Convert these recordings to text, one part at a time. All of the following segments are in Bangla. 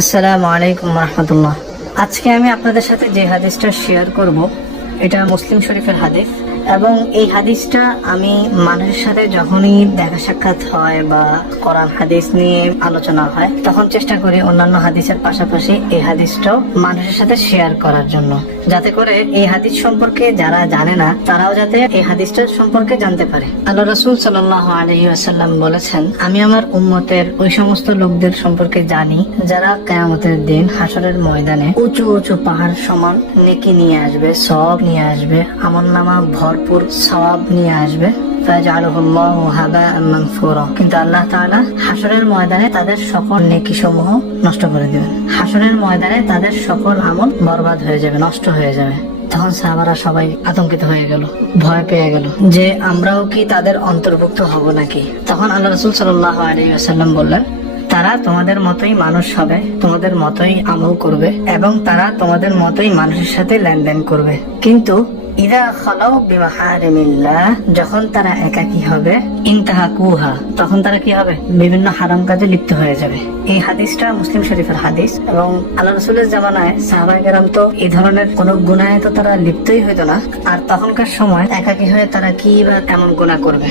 আসসালামু আলাইকুম রহমতুল্লাহ। আজকে আমি আপনাদের সাথে যে হাদিসটা শেয়ার করব এটা মুসলিম শরীফের হাদিস, এবং এই হাদিসটা আমি মানুষের সাথে যখনই দেখা সাক্ষাৎ হয় বা কোরআন হাদিস নিয়ে আলোচনা হয় তখন চেষ্টা করি অন্যান্য হাদিসের পাশাপাশি এই হাদিসটাও মানুষের সাথে শেয়ার করার জন্য, যাতে করে এই হাদিস সম্পর্কে যারা জানে না তারাও যাতে এই হাদিসটার সম্পর্কে জানতে পারে। আল্লাহ রাসূল সাল্লাল্লাহু আলাইহি ওয়াসাল্লাম বলেছেন, আমি আমার উম্মতের ওই সমস্ত লোকদের সম্পর্কে জানি যারা কিয়ামতের দিন হাসরের ময়দানে উঁচু উঁচু পাহাড় সমান নেকি নিয়ে আসবে, সওয়াব নিয়ে আসবে, আমলনামা ভরপুর সওয়াব নিয়ে আসবে। কিন্তু আল্লাহ তাআলা হাসরের ময়দানে তাদের সকল নেকি সমূহ নষ্ট করে দিবেন। হাসরের ময়দানে তাদের সকল আমল বরবাদ হয়ে যাবে, নষ্ট হয়ে যাবে। তখন সাহাবারা সবাই আতঙ্কিত হয়ে গেল, ভয় পেয়ে গেল যে আমরাও কি তাদের অন্তর্ভুক্ত হব নাকি। তখন আল্লাহ রাসূল সাল্লাল্লাহু আলাইহি ওয়াসাল্লাম বললেন, তারা তোমাদের মতোই মানুষ হবে, তোমাদের মতোই আমল করবে, এবং তারা তোমাদের মতোই মানুষের সাথে লেনদেন করবে। কিন্তু ইদা খালাউ বিমাহারিমিল্লাহ, যখন তারা একাকী হবে, ইনতাহাকুহা, তখন তারা কি হবে? বিভিন্ন হারাম কাজে লিপ্ত হয়ে যাবে। এই হাদিসটা মুসলিম শরীফের হাদিস, এবং আল্লাহ রাসূলের জামানায় সাহাবায়ে কেরাম তো এই ধরনের কোন গুনাহে তো তারা লিপ্তই হইতো না, আর তখনকার সময় একাকী হয়ে তারা কি বা এমন গুনাহ করবে।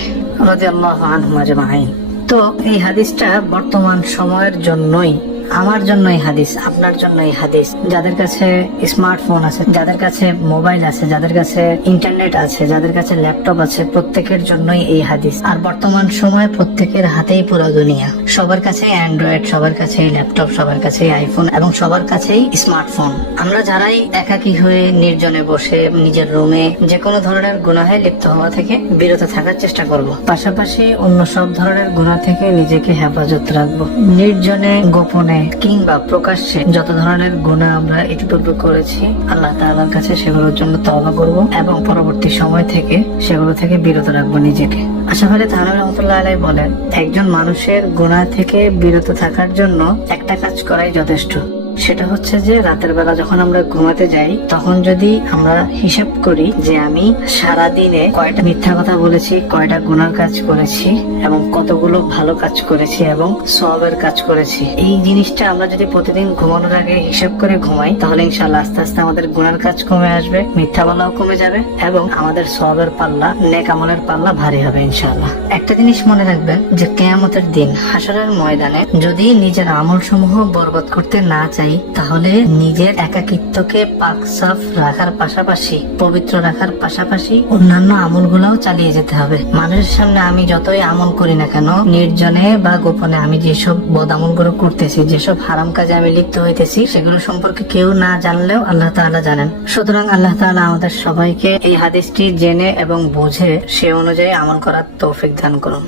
রাদিয়াল্লাহু আনহুম আজমাইন। তো এই হাদিসটা বর্তমান সময়ের জন্যই, আমার জন্য এই হাদিস, আপনার জন্য এই হাদিস। যাদের কাছে স্মার্টফোন আছে, যাদের কাছে মোবাইল আছে, যাদের কাছে ইন্টারনেট আছে, যাদের কাছে ল্যাপটপ আছে, প্রত্যেকের জন্যই এই হাদিস। আর বর্তমান সময়ে প্রত্যেকের হাতেই পুরো দুনিয়া, সবার কাছে অ্যান্ড্রয়েড, সবার কাছে ল্যাপটপ, সবার কাছে আইফোন, এবং সবার কাছেই স্মার্টফোন। আমরা যারাই একাকী হয়ে নির্জনে বসে নিজের রুমে যে কোনো ধরনের গুনাহে লিপ্ত হওয়া থেকে বিরত থাকার চেষ্টা করব, পাশাপাশি অন্য সব ধরনের গুনাহ থেকে নিজেকে হেফাজত রাখবো। নির্জনে, গোপনে কিংবা প্রকাশ্যে যত ধরনের গুনাহ আমরা ইতিপূর্বে করেছি, আল্লাহ তাআলার কাছে সেগুলোর জন্য তওবা করব, এবং পরবর্তী সময় থেকে সেগুলো থেকে বিরত রাখবো নিজেকে। আশরাফ আলী থানভী রাহমাতুল্লাহ আলাইহি বলেন, একজন মানুষের গুনাহ থেকে বিরত থাকার জন্য একটা কাজ করাই যথেষ্ট। সেটা হচ্ছে যে রাতের বেলা যখন আমরা ঘুমাতে যাই তখন যদি আমরা হিসাব করি যে আমি সারা দিনে কয়টা মিথ্যা কথা বলেছি, কয়টা গুনার কাজ করেছি, এবং কতগুলো ভালো কাজ করেছি এবং সওয়াবের কাজ করেছি, এই জিনিসটা আমরা যদি প্রতিদিন ঘুমানোর আগে হিসাব করে ঘুমাই, তাহলে ইনশাআল্লাহ আস্তে আস্তে আমাদের গুনার কাজ কমে আসবে, মিথ্যা বলাও কমে যাবে, এবং আমাদের সওয়াবের পাল্লা, নেক আমলের পাল্লা ভারী হবে ইনশাআল্লাহ। একটা জিনিস মনে রাখবেন যে কিয়ামতের দিন হাসরের ময়দানে যদি নিজের আমল সমূহ বরবাদ করতে না চাই, তাহলে নিজের একাকিত্বকে পাক সাফ রাখার পাশাপাশি, পবিত্র রাখার পাশাপাশি অন্যান্য আমলগুলোও চালিয়ে যেতে হবে। মানুষের সামনে আমি যতই আমল করি না কেন, নির্জনে বা গোপনে আমি যেসব বদ আমলগুলো করতেছি, যেসব হারাম কাজে আমি লিপ্ত হইতেছি, সেগুলো সম্পর্কে কেউ না জানলেও আল্লাহ তাআলা জানেন। সুতরাং আল্লাহ তাআলা আমাদের সবাইকে এই হাদিসটি জেনে এবং বুঝে সে অনুযায়ী আমল করার তৌফিক দান করুন।